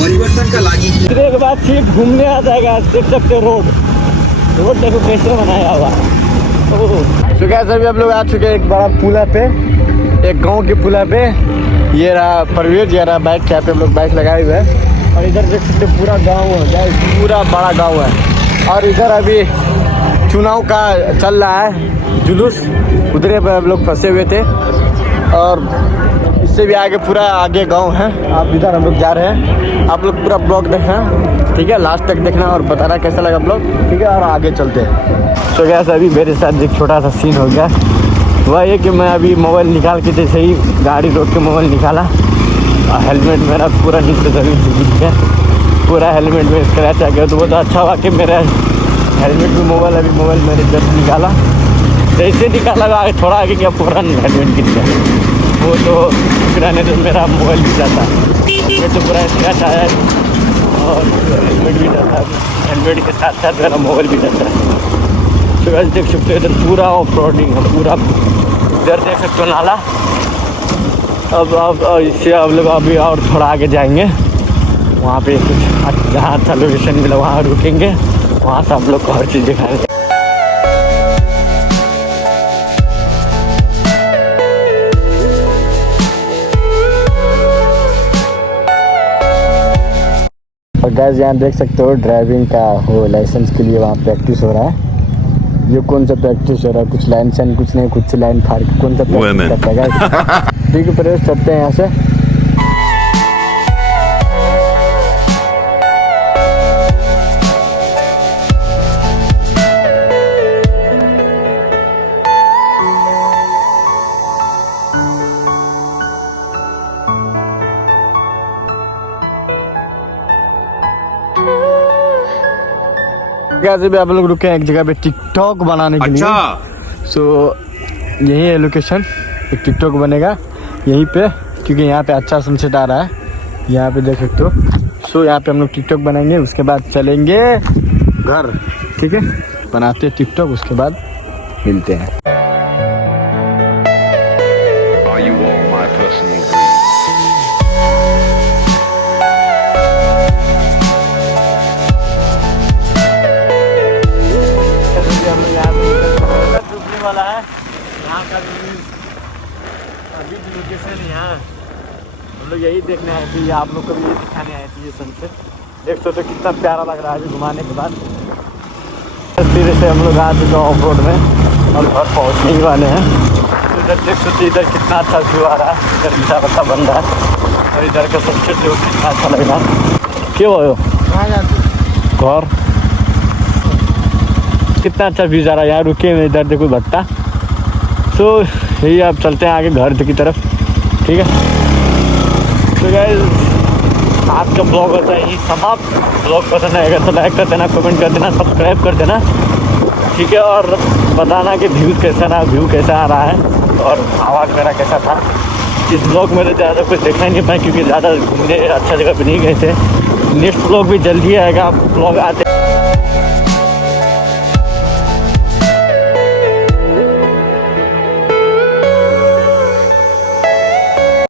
परिवर्तन का लागी के बाद सीट घूमने आ जाएगा। देख सकते रोड देखो कैसे बनाया हुआ। तो कैसे अभी आप लोग आ चुके हैं एक बड़ा पुला पे, एक गांव के पुला पे। ये रहा परवेज, ये रहा बाइक, यहाँ पे हम लोग बाइक लगाए हुए हैं और इधर देख सकते पूरा गांव है, पूरा बड़ा गांव है। और इधर अभी चुनाव का चल रहा है जुलूस, उधर पे हम लोग फंसे हुए थे और इससे भी आगे पूरा आगे गांव है। आप इधर हम लोग जा रहे हैं, आप लोग पूरा ब्लॉग देखना ठीक है, लास्ट तक देखना और बताना कैसा लगा ब्लॉग। ठीक है और आगे चलते हैं। तो गैस अभी मेरे साथ एक छोटा सा सीन हो गया। वह ये कि मैं अभी मोबाइल निकाल के जैसे ही गाड़ी रोक के मोबाइल निकाला और हेलमेट मेरा पूरा नीचे जमीन से गिर गया, पूरा हेलमेट में स्क्रैच आ गया। तो वो तो अच्छा हुआ कि मेरा हेलमेट में मोबाइल मैंने जस्ट निकाला, जैसे निकाला आगे थोड़ा आगे क्या पूरा हेलमेट गिर गया। वो तो गिराने तो मेरा मोबाइल भी जाता, ये तो पूरा स्क्रैच आया है और हेलमेट भी जाता है, हेलमेट के साथ साथ मेरा मोबाइल भी जाता है। तो वैसे देख सकते हो इधर पूरा ऑफ रोडिंग है, पूरा इधर देख सकते हो नाला। अब इससे आप लोग अभी और थोड़ा आगे जाएंगे, वहाँ पे कुछ जहाँ अच्छा लोकेशन मिला वहाँ रुकेंगे, वहाँ से आप लोग को हर चीज़ दिखाएंगे। और गाइस यहाँ देख सकते हो ड्राइविंग का वो लाइसेंस के लिए वहाँ प्रैक्टिस हो रहा है। ये कौन सा प्रैक्टिस हो रहा है, कुछ लाइन सन कुछ नहीं, कुछ लाइन फाड़ के कौन सा प्रैक्टिस करता है गाइस। ठीक है प्रवेश करते हैं यहाँ से। कैसे भी आप लोग रुके हैं एक जगह पे टिकटॉक बनाने के लिए। सो यही है लोकेशन, एक टिकटॉक बनेगा यहीं पे, क्योंकि यहाँ पे अच्छा सनसेट आ रहा है, यहाँ पे देख सकते हो। सो यहाँ पे हम लोग टिकटॉक बनाएंगे, उसके बाद चलेंगे घर, ठीक है। बनाते हैं टिकटॉक, उसके बाद मिलते हैं। वाला है यहाँ का अभी जो लोकेशन है यहाँ, हम लोग यही देखने आए थे, आप लोग को भी ये दिखाने आए थे। ये सनसेट देख सकते हो कितना प्यारा लग रहा है अभी घुमाने के बाद। धीरे से हम लोग आ चुके हैं ऑफ रोड में और घर पहुँचने ही वाले हैं। तो इधर देख सकते इधर कितना अच्छा व्यू आ रहा है, इधर मीठा पत्ता बन रहा है और इधर का सनसेट जो कितना अच्छा लग रहा है। क्यों हो घर कितना अच्छा व्यू आ रहा है यार। रुके हुए इधर देखो भट्टा। सो यही आप चलते हैं आगे घर की तरफ, ठीक है। तो गाइस आज का ब्लॉग होता है यही समाप्त। ब्लॉग पसंद आएगा तो लाइक कर देना, कमेंट कर देना, सब्सक्राइब कर देना, ठीक है। और बताना कि व्यू कैसा आ रहा है और आवाज़ मेरा कैसा था। इस ब्लॉग में तो ज़्यादा कुछ देखना ही नहीं पाए क्योंकि ज़्यादा घूमने अच्छा जगह पर नहीं गए थे। नेक्स्ट ब्लॉग भी जल्दी आएगा, ब्लॉग आते